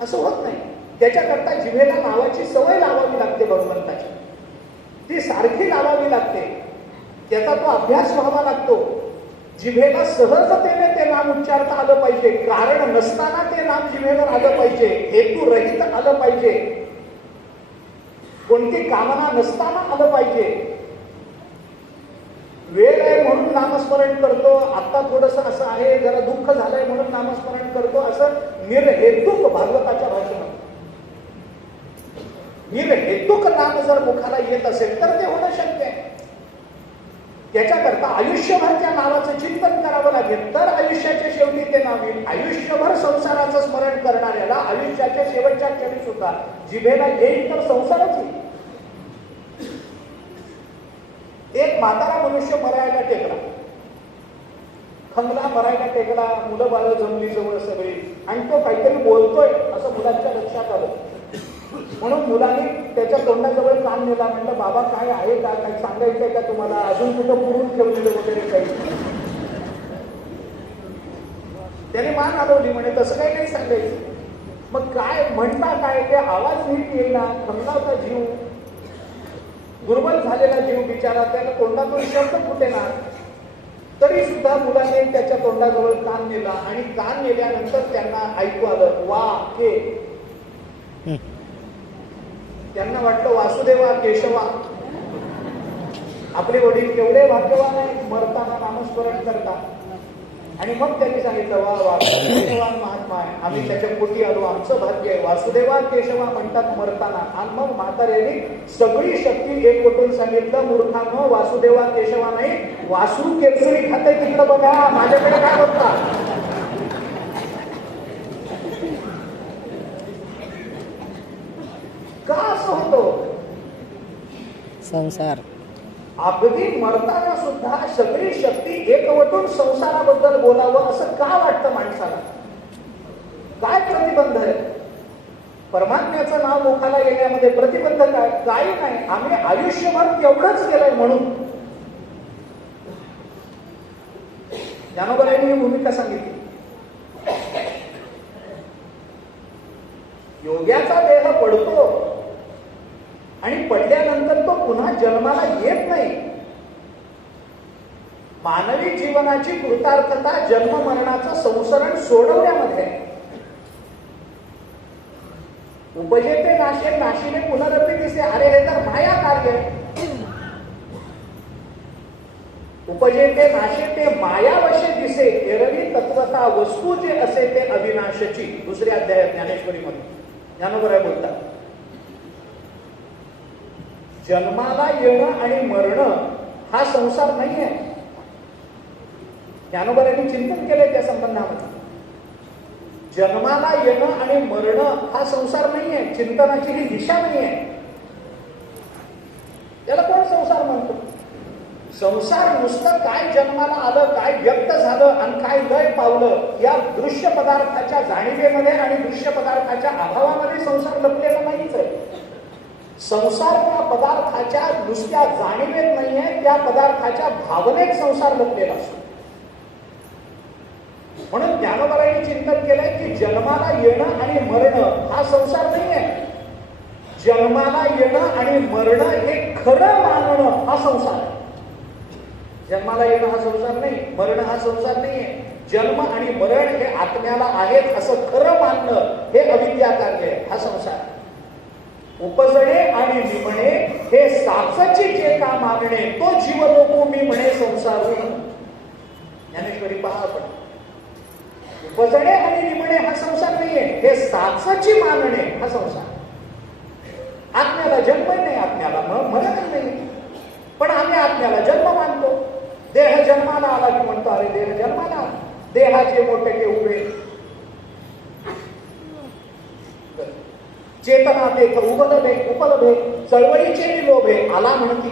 असं होत नाही. त्याच्याकरता जिभेला नावाची सवय लावावी लागते भगवंताची, ती सारखी लावावी लागते, त्याचा तो अभ्यास व्हावा लागतो. जिभेला सहजतेने ते नाम उच्चारता आलं पाहिजे, कारण नसताना ते नाम जिभेवर आलं पाहिजे, हेतू रहित आलं पाहिजे, कोणती कामना नसताना आलं पाहिजे. वेळ आहे म्हणून नामस्मरण करतो, आता थोडस असं आहे, जरा दुःख झालंय म्हणून नामस्मरण करतो, असं निर्हेतुक भागवताच्या भाषेमध्ये निर्हेतुक नाम जर मुखाला येत असेल तर ते होणं शक्य आहे. त्याच्याकरता आयुष्यभर त्या नावाचं चिंतन करावं लागेल, तर आयुष्याच्या शेवटी ते नाव येईल. आयुष्यभर संसाराचं स्मरण करणाऱ्याला आयुष्याच्या शेवटच्या क्षणी सुद्धा जिभेला येईल तर संसारच येईल. एक म्हातारा मनुष्य मरायला टेकला, खंगला, मरायला टेकला, मुलं बाळ जमली जवळ सगळी, आणि तो काहीतरी बोलतोय असं मुलांच्या लक्षात आलं. म्हणून मुलांनी त्याच्या तोंडाजवळ कान नेला, म्हणलं बाबा काय आहे का, काही सांगायचंय का तुम्हाला, अजून कुठं पुरून ठेवलेलं वगैरे काही. त्याने मान हलवली, म्हणे तसं काही नाही सांगायचं. मग काय म्हणता काय, ते आवाज नीट येईना, खंगलावता जीव, दुर्बल झालेला जीव बिचारा, त्याला तोंडातून शब्द फुटेना. तरी सुद्धा मुलाने त्याच्या तोंडाजवळ कान नेला, आणि कान नेल्यानंतर त्यांना ऐकू आलं वा के. त्यांना वाटलं वासुदेवा केशवा, आपले वडील केवढे भाग्यवान आहेत, मरताना नामस्मरण करतात. आणि मग त्यांनी सांगितलं वा वा केशवान महात्मा आहे, आम्ही त्याच्या पोटी आलो, आमचं भाग्य आहे, वासुदेवा केशवा म्हणतात मरताना. आणि मग म्हाताऱ्यांनी सगळी शक्ती एकवटून सांगितलं, मूर्खांनो वासुदेवा केशवा नाही, वासू केसरी खाते तिकडं बघा, माझ्याकडे काय बघता. का असं होतं? संसार अगदी मरताना सुद्धा सगळी शक्ती एकवटून संसाराबद्दल बोलावं असं का वाटतं माणसाला? काय प्रतिबंध आहे? परमात्म्याचं नाव मुखाला येण्यामध्ये प्रतिबंध काय? काही नाही. आम्ही आयुष्यभर तेवढंच केलंय म्हणून. ज्ञानोबांनी ही भूमिका सांगितली. योग्याचा देह पडतो आणि पडल्यानंतर तो पुन्हा जन्माला येत नाही. मानवी जीवनाची कृतार्थता जन्म मरणाचं संसरण सोडवण्यामध्ये. उपजेते नाशे नाशिने पुनरपी दिसे, अरे हे तर माया कार्य. उपजेते नाशे ते मायावशे दिसे, एरवी तत्वता वस्तू जे असे ते अविनाशची. दुसऱ्या अध्यायात ज्ञानेश्वरीमध्ये ज्ञानोबा बोलतात, जन्माला येणं आणि मरणं हा संसार नाहीये. ज्ञानोबांनी चिंतन केलंय त्या संबंधामध्ये. जन्माला येणं आणि मरणं हा संसार नाहीये, चिंतनाची ही दिशा नाहीये. त्याला कोण संसार म्हणतो? संसार नुसतं काय जन्माला आलं, काय व्यक्त झालं आणि काय लय पावलं या दृश्य पदार्थाच्या जाणीवेमध्ये आणि दृश्य पदार्थाच्या अभावामध्ये संसार लपलेला नाहीच आहे. संसार त्या पदार्थाच्या नुसत्या जाणीवेत नाहीये, त्या पदार्थाच्या भावनेत संसार लपलेला असतो. म्हणून ज्ञानोबांनी चिंतन केलंय की जन्माला येणं आणि मरणं हा संसार नाहीये. जन्माला येणं आणि मरणं हे खरं मानणं हा संसार आहे. जन्माला येणं हा संसार नाही, मरण हा संसार नाहीये. जन्म आणि मरण हे आत्म्याला आहेत असं खरं मानणं हे अविद्या कार्य आहे, हा संसार. उपजणे आणि निमणे हे साचची जे का मागणे, तो जीव लोको मी म्हणे संसार. ज्ञानेश्वरी पहा आपण. उपजणे आणि निमणे हा संसार नाहीये, हे साचची मानणे हा संसार. आत्म्याला जन्म नाही, आत्म्याला मरण नाही, पण आम्ही आत्म्याला जन्म मानतो. देह जन्माला आला की म्हणतो अरे देह जन्माला आला, देहाचे मोठे के उभे, चेतना तेथ उपलभे उपलभे, चळवळीचे लोभे आला म्हणती.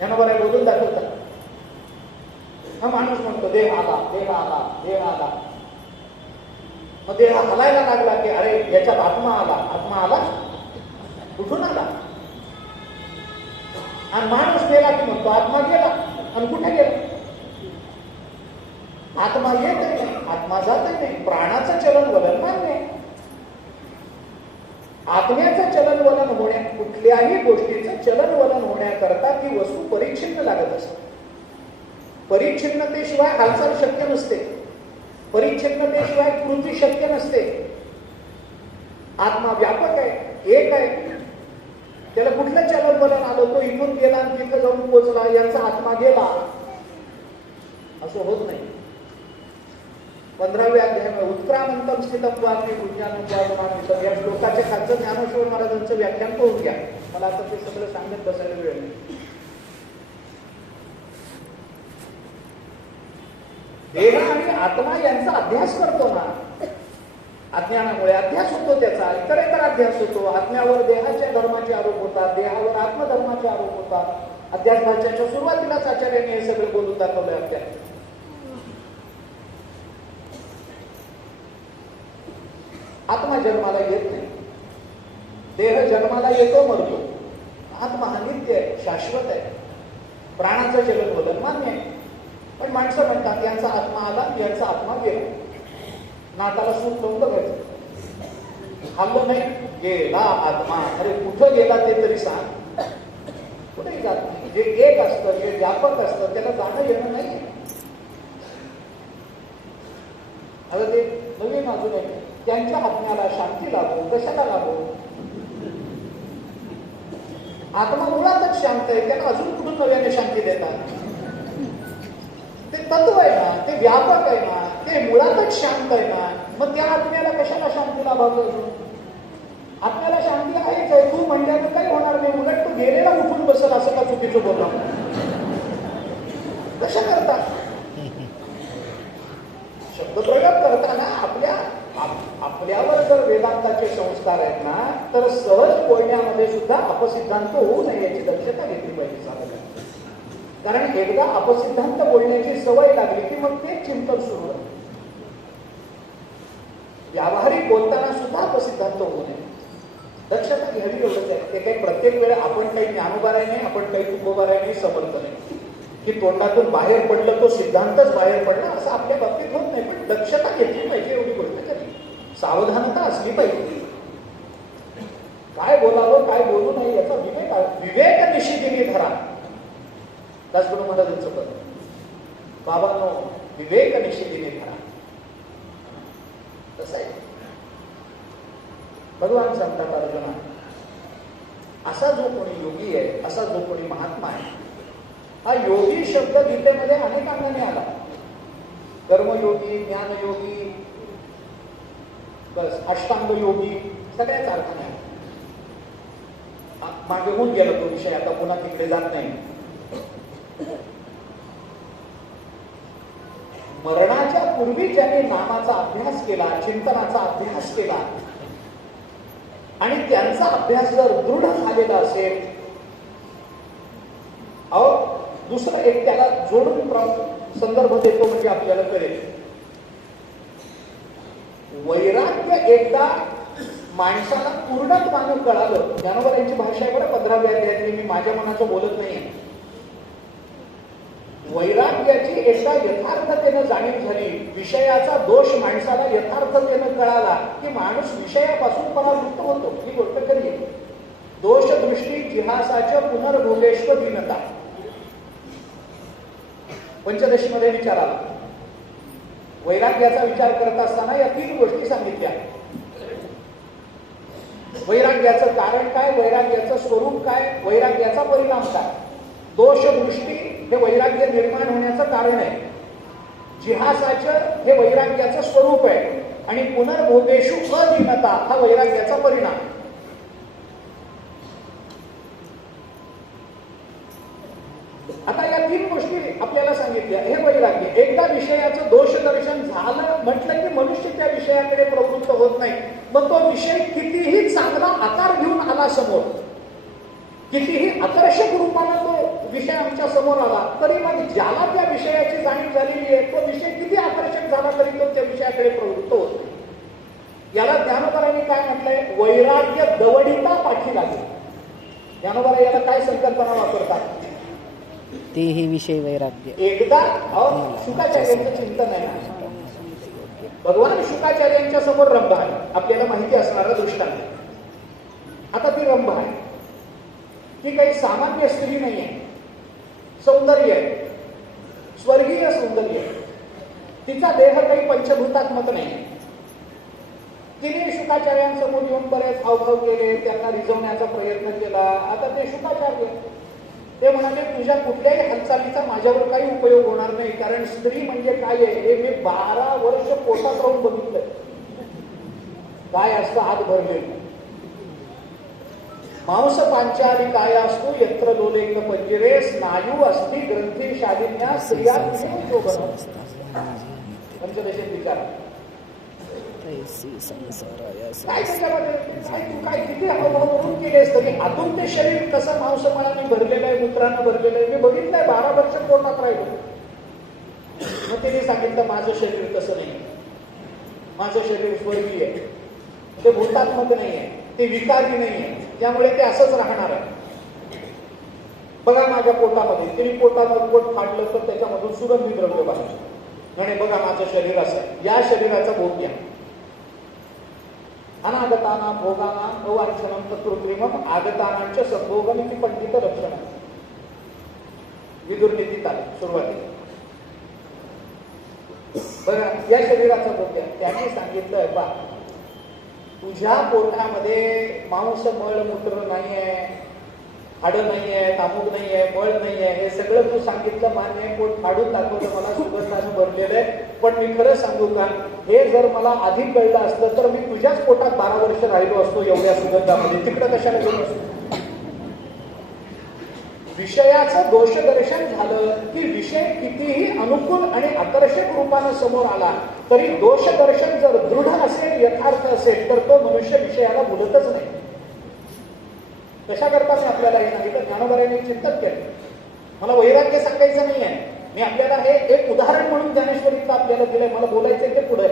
यांना बरं बोलून दाखवतात. हा माणूस म्हणतो देह आला, देह आला, देह आला. मग देह हलायला लागला की अरे याच्यात आत्मा आला कुठून आला? आणि माणूस गेला की म्हणतो आत्मा गेला. आणि कुठे गेला? आत्मा येत नाही, आत्मा जात नाही. प्राणाचं चलन वलन मान्य आहे. आत्म्याचं चलन वलन होण्या, कुठल्याही गोष्टीचं चलन वलन होण्याकरता ती वस्तू परिच्छिन्न लागत असते. परिच्छिन्नतेशिवाय हालचाल शक्य नसते. परिच्छिन्नतेशिवाय कृती शक्य नसते. आत्मा व्यापक आहे, एक आहे. त्याला कुठलं चलन वलन आलं? तो इथून गेला आणि तिथं जाऊन पोहोचला, यांचा आत्मा गेला, असं होत नाही. 15व्या अध्यायामध्ये उत्क्रामंतम स्थितम वापी विज्ञानम या श्लोकाच्या खालचं ज्ञानेश्वर महाराजांचं व्याख्यान करून घ्या. मला आता ते सगळं सांगत बसायला वेळ नाही. देह आणि आत्मा यांचा अभ्यास करतो ना, अज्ञानामुळे अभ्यास होतो त्याचा, इतरेतर अभ्यास होतो. आत्म्यावर देहाच्या धर्माचे आरोप होतात, देहावर आत्मधर्माचे आरोप होतात. अध्यास भाषेच्या सुरुवातीलाच आचार्यांनी हे सगळं बोलून दाखवलंय आपल्याला. आत्मा जन्माला येत नाही, देह जन्माला येतो मरतो. आत्मा हा नित्य आहे, शाश्वत आहे. प्राणाचं चलन वलन मान्य आहे. पण माणसं म्हणतात यांचा आत्मा आला, यांचा आत्मा गेला. नाकाला सूट लावून बघायचं, हल्लं नाही, गेला आत्मा. अरे कुठं गेला ते तरी सांग. कुठेही जात नाही. जे एक असतं, जे व्यापक असतं, त्याला जाणं येणं नाही. आता ते नवीन अजून आहे, त्यांच्या आत्म्याला शांती लाभो. कशाला लाभो? आत्मा मुळातच शांत आहे, त्यांना अजून कुठून नव्याने शांती देतात? ते तत्व आहे ना, ते व्यापक आहे ना, ते मुळातच शांत आहे ना. मग त्या आत्म्याला कशाला शांती लाभावं? आत्म्याला शांती आहेच आहे. तू म्हणल्यानं काही होणार नाही, उलट तू गेलेला उठून बसल, असं का चुकीचं बोलला? कशा करता शब्दप्रयोग करताना आपल्यावर जर वेदांताचे संस्कार आहेत ना, तर सहज बोलण्यामध्ये सुद्धा अपसिद्धांत होऊ नये याची दक्षता घेतली पाहिजे साधकांनी. कारण एकदा अपसिद्धांत बोलण्याची सवय लागली की मग ते चिंतन सुरू होतं. व्यावहारिक बोलताना सुद्धा अपसिद्धांत होऊ नये, दक्षता घ्यावी एवढंच आहे. ते काही प्रत्येक वेळा आपण काही ज्ञानोबाराय नाही, आपण काही तुकोबाराय नाही, समर्थ नाही की तोंडातून बाहेर पडलं तो सिद्धांतच बाहेर पडला, असं आपल्या बाबतीत होत नाही. पण दक्षता घेतली पाहिजे, एवढी गोष्ट तरी सावधानता असली पाहिजे. काय बोलावं, काय बोलू नये याचा विवेक निशिदिनी धरा. दासगुरु महाराजांचं पद, बाबांनो विवेक निशिदिनी धरा. कसं आहे, भगवान सांगतात अर्जुना, असा जो कोणी योगी आहे, असा जो कोणी महात्मा आहे, हा योगी शब्द गीतेमध्ये अनेक अंगाने आला. कर्मयोगी, ज्ञानयोगी, बस अष्टांग योगी, सगळ्याच अर्थाने मागे होऊन गेला तो विषय, आता पुन्हा तिकडे जात नाही. मरणाच्या पूर्वी ज्याने नामाचा अभ्यास केला, चिंतनाचा अभ्यास केला आणि त्यांचा अभ्यास जर दृढ झालेला असेल, दुसरं एक त्याला जोडून संदर्भ देतो म्हणजे आपल्याला कळेल. वैराग्य एकदा माणसाला पूर्णत्वानं कळालं. ज्ञानोबा यांची भाषा आहे बरं 15व्या अध्यायातली, मी माझ्या मनाचं बोलत नाहीये. वैराग्याची एकदा यथार्थतेनं जाणीव झाली, विषयाचा दोष माणसाला यथार्थतेनं कळाला की माणूस विषयापासून परावृत्त होतो. ही गोष्ट खरी आहे. दोष दृष्टी जिहासाच्या पुनर्भोगेश्व दीनता पंचदशीमध्ये विचार आला. वैराग्याचा विचार करत असताना या 3 गोष्टी सांगितल्या. वैराग्याचं कारण काय, वैराग्याचं स्वरूप काय, वैराग्याचा परिणाम काय. दोष दृष्टी हे वैराग्य निर्माण होण्याचं कारण आहे. जिहासाचं हे वैराग्याचं स्वरूप आहे आणि पुनर्भोगेशु अदीनता हा वैराग्याचा परिणाम. आता या 3 गोष्टी आपल्याला सांगितल्या. हे वैराग्य एकदा विषयाचं दोष दर्शन झालं म्हटलं की मनुष्य त्या विषयाकडे प्रवृत्त होत नाही. मग तो विषय कितीही चांगला आकार घेऊन आला समोर, कितीही आकर्षक रूपाने तो विषय आमच्या समोर आला, तरी मग ज्याला त्या विषयाची जाणीव झालेली आहे तो विषय किती आकर्षक झाला तरी तो त्या विषयाकडे प्रवृत्त होत नाही. याला ज्ञानोबारांनी काय म्हटलंय? वैराग्य दवडिता पाठी लागेल. ज्ञानोबा याला काय संकल्पना वापरतात? तेही विषय वैराग्य. एकदा शुकाचार्यांचं चिंतन आहे ना, भगवान शुकाचार्यांच्या समोर रंभा आहे, आपल्याला माहिती असणारा दृष्टांत. आता ती रंभा आहे, ती काही सामान्य स्त्री नाहीये, सौंदर्य आहे, स्वर्गीय सौंदर्य आहे. तिचा देह काही पंचभूतात्मक नाही. तिने शुकाचार्यांसमोर येऊन बरेच हावभाव केले, त्यांना रिझवण्याचा प्रयत्न केला. आता ते शुकाचार्य ते म्हणाले, तुझ्या कुठल्याही हालचालीचा माझ्यावर काही उपयोग होणार नाही, कारण स्त्री म्हणजे काय आहे हे मी 12 वर्ष पोटात राहून बघितलं. काय असतं हात भरलेलं. मांस पांचाली काय असतो, यत्र लोलेक पंजरे, स्नायू अस्थि ग्रंथी शालिन्या स्त्रिया पंचदशेत विचार. काय त्याच्यामध्ये काय किती हावभाव करून केलेस तरी आतून ते शरीर कसं मांसमळाने भरलेलं आहे, मूत्रानं भरलेलं आहे. मी बघितलंय, 12 वर्ष पोटात राहिलं. मग तिने सांगितलं, माझं शरीर तसं नाही, माझं शरीर स्वर्गीय आहे, ते भूतात्मक नाहीये, ते विकारी नाहीये, त्यामुळे ते असंच राहणार आहे. बघा माझ्या पोटामध्ये, तिने पोटामध्ये पोट फाडलं तर त्याच्यामधून सुगंधी द्रव्य बाहेर. म्हणे बघा माझं शरीर असं आहे, या शरीराचा भोग घ्या. अनागताना भोगाना अवांछनम तत्कृत्रिमम आगतानांच्या संभोगमिती पंडित लक्षण. विदुर्नीतीत आले सुरुवातीला. बघा या शरीराचा भोग घ्या. त्याने सांगितलं, बा तुझ्या पोटामध्ये मांस मळ मूत्र नाहीये, हाडं नाहीये, तामूक नाहीये, मळ नाहीये, हे सगळं तू सांगितलं मान्य आहे. पोट फाडून दाखवलं, मला सुगंधानं भरलेलं आहे. पण मी खरं सांगू का, हे जर मला आधी कळलं असतं तर मी तुझ्याच पोटात 12 वर्ष राहिलो असतो एवढ्या सुगंधामध्ये. तिकडं कशाला गेलो असतो? विषयाचं दोषदर्शन झालं की विषय कितीही अनुकूल आणि आकर्षक रूपानं समोर आला तरी दोषदर्शन जर दृढ असेल, यथार्थ असेल, तर तो मनुष्य विषयाला बोलतच नाही. कशा करता मी आपल्याला हे सांगितलं? ज्ञानोबारांनी चिंतन केलं. मला वैराग्य सांगायचं नाहीये, मी आपल्याला हे एक उदाहरण म्हणून ज्ञानेश्वरीचं आपल्याला दिलंय. मला बोलायचंय ते पुढे.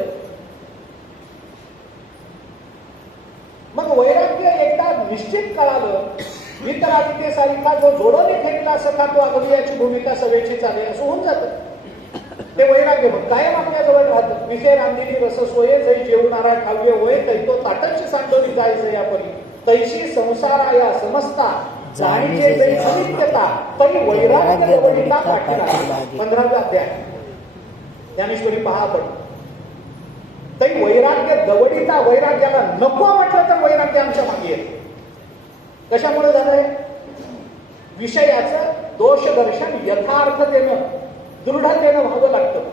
मग वैराग्य एकदा निश्चित कळालं, वितरागिते सारिका जो जोडोने फेकला सखा तो अगवियाची भूमिका सवेची चाले, असं होऊन जातं. ते वैराग्य मग कायम आपल्याजवळ राहतं. विषय रांदिली रस सोये, जै जेवणारा काव्य होय, तैतो ताटच सांडोनी जायचं यापरी, तैशी संसारा या समजता जाणीचे जै अनित्यता, तरी वैराग्य दवडिता पाठीला. 15वा अध्याय ज्ञानेश्वरी पहा आपण. तरी वैराग्य दवडिता, वैराग्याला नको म्हटलं तर वैराग्य आमच्या मागे आहे. कशामुळे झालंय? विषयाचं दोषदर्शन यथार्थतेनं दृढतेनं व्हावं लागतं.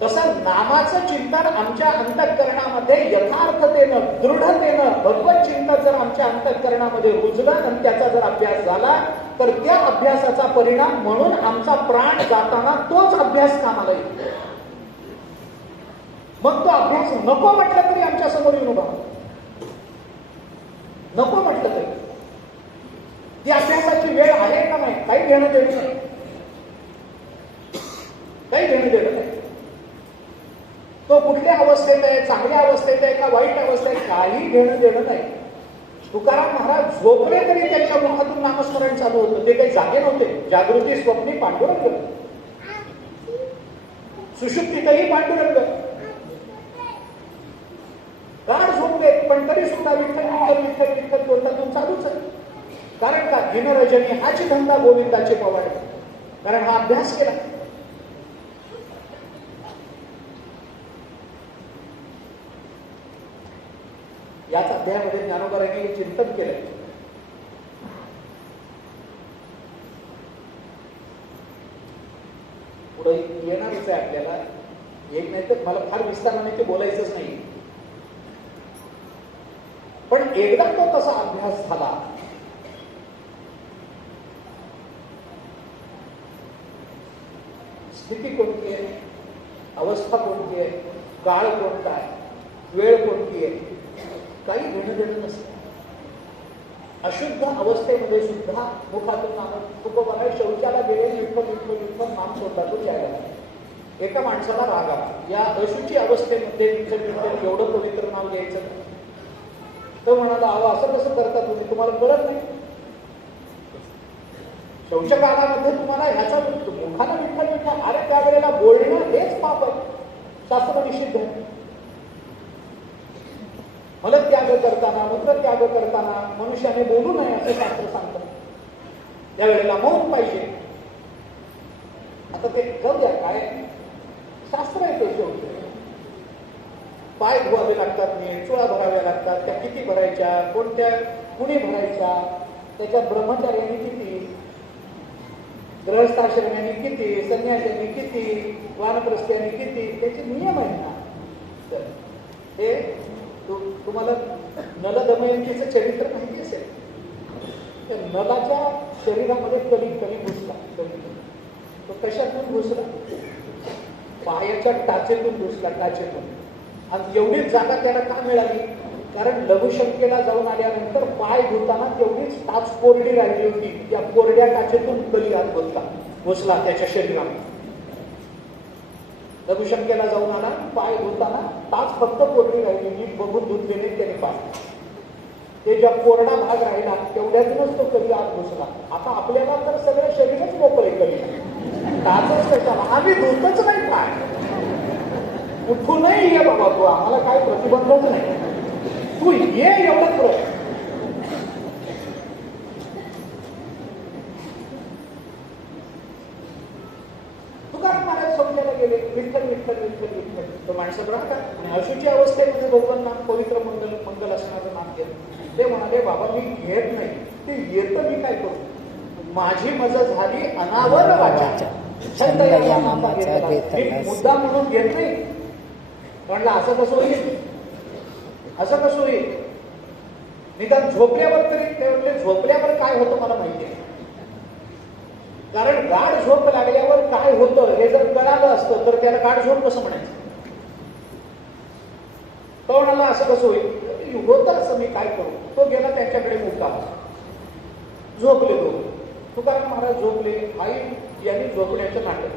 तसं नामाचं चिंतन आमच्या अंतःकरणामध्ये यथार्थतेनं दृढतेनं भगवत चिंतन जर आमच्या अंतःकरणामध्ये रुजलं आणि त्याचा जर अभ्यास झाला तर त्या अभ्यासाचा परिणाम म्हणून आमचा प्राण जाताना तोच अभ्यास कामाला येतो. मग तो अभ्यास नको म्हटलं तरी आमच्या समोर येऊन उभा, नको म्हटलं तरी. ती अभ्यासाची वेळ आहे का नाही काही घेणं देणं नाही, काही घेणं देणं नाही. तो कुठल्या अवस्थेत आहे, चांगल्या अवस्थेत आहे का वाईट अवस्थेत आहे, काही घेणं देणं नाही. तुकाराम महाराज झोपले तरी त्यांच्या मुखातून नामस्मरण चालू होतं. ते काही जागे नव्हते. जागृती स्वप्नी पांडुरंग, सुषुप्तीतही पांडुरंग. गाढ झोपले पण तरी सुद्धा विठ्ठल विठ्ठल विठ्ठल विठ्ठल तोंडातून चालूच आहे. कारण का? दिनरजनी हाची धंदा गोविंदाचे पवाडे. कारण हा अभ्यास केला. याच अध्यायामध्ये ज्ञानोबारांनी चिंतन केलंय. पुढे येणारच आहे आपल्याला. एक नाही तर मला फार विस्ताराने ते बोलायचंच नाही. पण एकदा तो तसा अभ्यास झाला स्थिती कोणती आहे, अवस्था कोणती आहे, काळ कोणता आहे, वेळ कोणती आहे, काही घेणं देणं नसतं. अशुद्ध अवस्थेमध्ये सुद्धा मुखातून नाम तुकोबाने शौचाला गेले विठ्ठल विठ्ठल विठ्ठल नाम तोंडातून यायला लागले. एका माणसाला राग आला. या अशुची अवस्थेमध्ये विठ्ठल एवढं पवित्र नाव घ्यायचं का? तो म्हणाला, अहो असं कसं करता तुम्ही, तुम्हाला कळत नाही? शौचकालामध्ये तुम्हाला ह्याचा मुखानं विठ्ठल विठ्ठल, अरे त्यावेळेला बोलणं हेच पाप आहे, शास्त्र निषिद्ध आहे. मलत्याग करताना, मूत्रत्याग करताना मनुष्याने बोलू नये असं शास्त्र सांगतं. त्यावेळेला मौन पाहिजे. आता ते जाऊ द्या, काय शास्त्र आहे ते. शेवटी पाय धुवावे लागतात, नीट चुळा भराव्या लागतात. त्या किती भरायच्या, कोणत्या कुणी भरायच्या, त्याच्यात ब्रह्मचार्याने किती, गृहस्थाश्रमाने किती, संन्यासाने किती, वानप्रस्थाने किती, त्याचे नियम आहेत ना. तर हे तुम्हाला नल दमयंतीचं चरित्र माहिती असेल. तर नलाच्या शरीरामध्ये कली घुसला. तो कशातून घुसला? पायाच्या टाचेतून घुसला, टाचेतून. आणि एवढीच जागा त्याला का मिळाली? कारण लघुशंकेला जाऊन आल्यानंतर पाय धुताना तेवढीच टाच कोरडी राहिली होती. त्या कोरड्या टाचेतून कली आत घुसला त्याच्या शरीरामध्ये. लघुशंकेला जाऊन आला, पाय धुताना टाच फक्त कोरडी राहिली, नीट बघून धुतले नाही त्याने पाय. ते ज्या कोरडा भाग राहिला तेवढ्यातूनच तो कली आत घुसला. आता आपल्याला तर सगळं शरीरच मोकळे कली, टाचच कशाला? आम्ही धुतच नाही पाय. कुठूनही ये बाबा तू, आम्हाला काय प्रतिबंधच नाही, तू ये एवढं कर. तुकाराम महाराज समजायला गेले, विठ्ठल विठ्ठल विठ्ठल विठ्ठल. तो माणसं राहतात आणि अशुची अवस्थेमध्ये भगवान नाम, पवित्र मंगल मंगल असणारं नाम घेत. ते म्हणाले, बाबा मी घेत नाही, ते येतं मी काय करू? माझी मज झाली अनावर वाचा, छंद या नामाचा घेतला. मुद्दा म्हणून घेत नाही. म्हणलं असं कसं होईल, असं कसं होईल? निदान झोपल्यावर तरी ते, झोपल्यावर काय होतं मला माहिती आहे. कारण गाढ झोप लागल्यावर काय होतं हे जर कळालं असतं तर त्याला गाढ झोप कसं म्हणायचं? तो म्हणाला असं कसं होईल? होतं असं, मी काय करू? तो गेला त्यांच्याकडे मुक्काम, झोपले दोघं. तुकाराम महाराज झोपले. आई यांनी झोपण्याचं नाटक,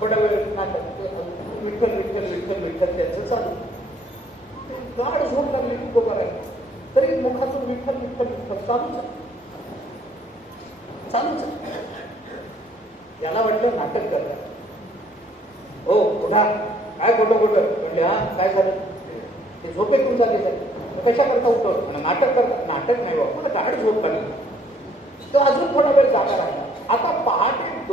थोडा वेळ नाटक, विठ्ठल विठ्ठल विठ्ठल विठ्ठल त्यांचं चालू. गाढ झोप लागली खूप बघा राहिली, तरी मुखातून विठ्ठल विठ्ठल विठ्ठल चालूच चालूच. याला वाटलं नाटक करतात. हो उठा, काय खोटं खोटं म्हणले. हा काय झालं? ते झोपेतून चालले जाते. कशा करता उठवलं? नाटक करतात. नाटक नाही बाबा, मला गाढ झोप लागली. तो अजून थोडा वेळ जागा राहिला. आता पहाटे 2